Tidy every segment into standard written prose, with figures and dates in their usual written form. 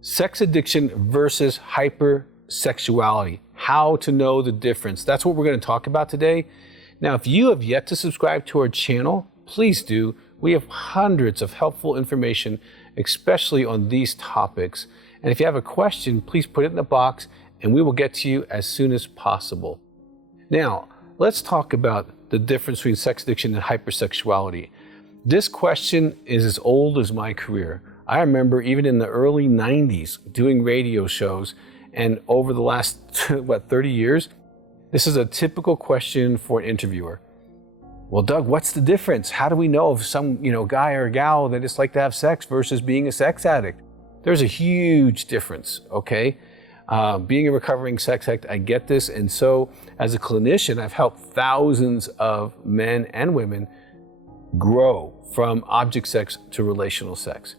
Sex addiction versus hypersexuality. How to know the difference. That's what we're going to talk about today. Now, if you have yet to subscribe to our channel, please do. We have hundreds of helpful information, especially on these topics. And if you have a question, please put it in the box and we will get to you as soon as possible. Now, let's talk about the difference between sex addiction and hypersexuality. This question is as old as my career. I remember even in the early 90s doing radio shows, and over the last, 30 years, this is a typical question for an interviewer. Well, Doug, what's the difference? How do we know if some, guy or gal that just like to have sex versus being a sex addict? There's a huge difference, okay? Being a recovering sex addict, I get this. And so as a clinician, I've helped thousands of men and women grow from object sex to relational sex.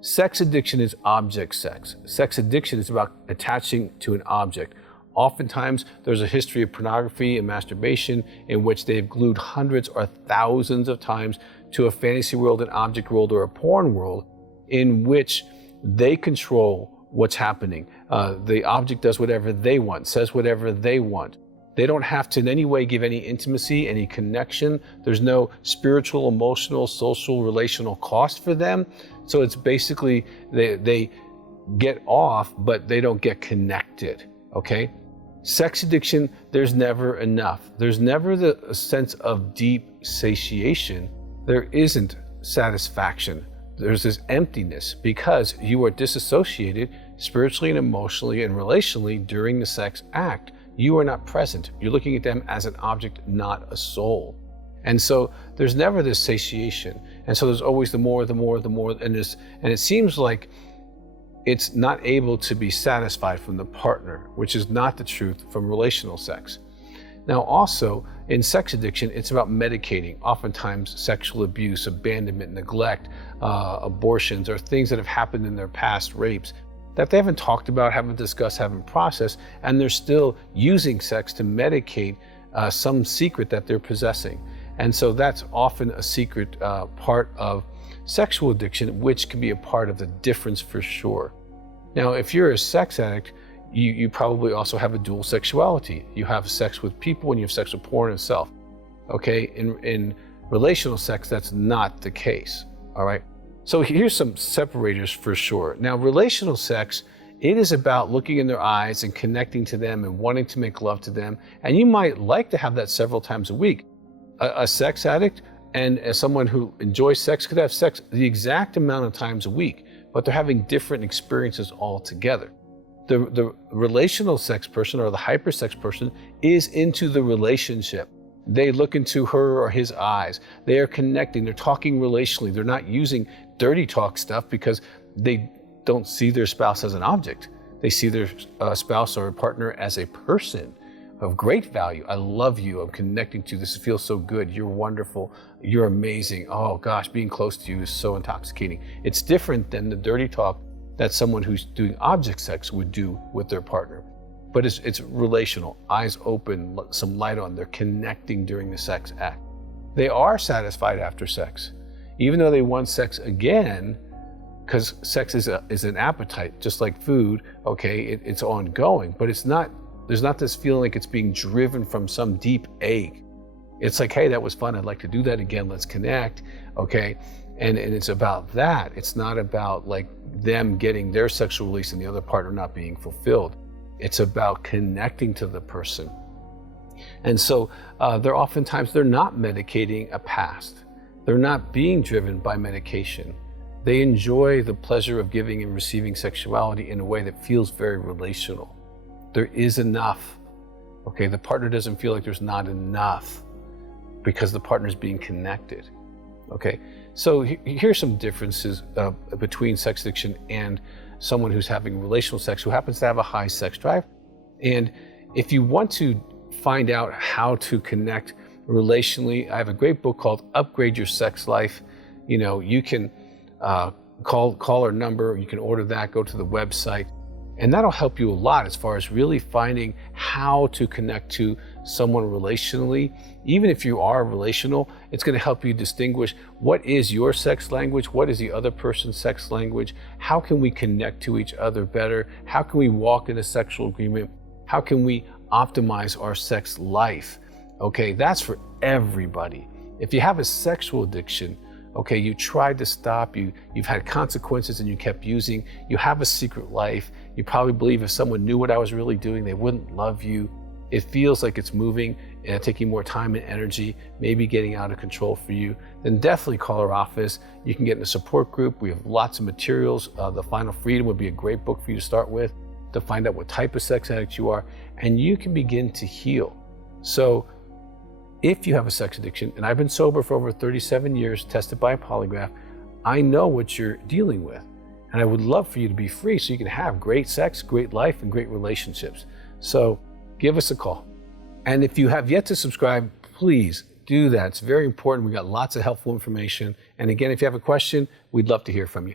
Sex addiction is object sex. Sex addiction is about attaching to an object. Oftentimes, there's a history of pornography and masturbation in which they've glued hundreds or thousands of times to a fantasy world, an object world, or a porn world in which they control what's happening. The object does whatever they want, says whatever they want. They don't have to in any way give any intimacy, any connection. There's no spiritual, emotional, social, relational cost for them. So it's basically they get off, but they don't get connected, okay? Sex addiction, there's never enough. There's never the sense of deep satiation. There isn't satisfaction. There's this emptiness because you are disassociated spiritually and emotionally and relationally during the sex act. You are not present. You're looking at them as an object, not a soul. And so there's never this satiation. And so there's always the more, and it seems like it's not able to be satisfied from the partner, which is not the truth from relational sex. Now also in sex addiction, it's about medicating. Oftentimes sexual abuse, abandonment, neglect, abortions, or things that have happened in their past, rapes, that they haven't talked about, haven't discussed, haven't processed, and they're still using sex to medicate some secret that they're possessing. And so that's often a secret part of sexual addiction, which can be a part of the difference for sure. Now, if you're a sex addict, you probably also have a dual sexuality. You have sex with people and you have sex with porn and self. Okay, in relational sex, that's not the case, all right? So here's some separators for sure. Now, relational sex, it is about looking in their eyes and connecting to them and wanting to make love to them. And you might like to have that several times a week. A sex addict and as someone who enjoys sex could have sex the exact amount of times a week, but they're having different experiences altogether. The relational sex person or the hypersex person is into the relationship. They look into her or his eyes. They are connecting, they're talking relationally. They're not using dirty talk stuff because they don't see their spouse as an object. They see their spouse or partner as a person of great value. I love you, I'm connecting to you, this feels so good, you're wonderful, you're amazing, oh gosh, being close to you is so intoxicating. It's different than the dirty talk that someone who's doing object sex would do with their partner. But it's relational, eyes open, some light on, they're connecting during the sex act. They are satisfied after sex, even though they want sex again, because sex is an appetite, just like food, okay, it's ongoing, but there's not this feeling like it's being driven from some deep ache. It's like, hey, that was fun, I'd like to do that again, let's connect, okay? And it's about that. It's not about like them getting their sexual release and the other partner not being fulfilled. It's about connecting to the person. And so they're not medicating a past. They're not being driven by medication. They enjoy the pleasure of giving and receiving sexuality in a way that feels very relational. There is enough, okay? The partner doesn't feel like there's not enough because the partner's being connected, okay? So here's some differences between sex addiction and someone who's having relational sex who happens to have a high sex drive. And if you want to find out how to connect relationally, I have a great book called Upgrade Your Sex Life. You can call our number, you can order that, go to the website. And that'll help you a lot as far as really finding how to connect to someone relationally. Even if you are relational, it's going to help you distinguish what is your sex language, what is the other person's sex language, how can we connect to each other better, how can we walk in a sexual agreement, how can we optimize our sex life. Okay, that's for everybody. If you have a sexual addiction, okay, you tried to stop, you've had consequences and you kept using, you have a secret life, you probably believe if someone knew what I was really doing, they wouldn't love you. It feels like it's moving and taking more time and energy, maybe getting out of control for you, then definitely call our office. You can get in a support group. We have lots of materials. The Final Freedom would be a great book for you to start with to find out what type of sex addict you are, and you can begin to heal. So if you have a sex addiction, and I've been sober for over 37 years, tested by a polygraph, I know what you're dealing with. And I would love for you to be free so you can have great sex, great life, and great relationships. So give us a call. And if you have yet to subscribe, please do that. It's very important. We got lots of helpful information. And again, if you have a question, we'd love to hear from you.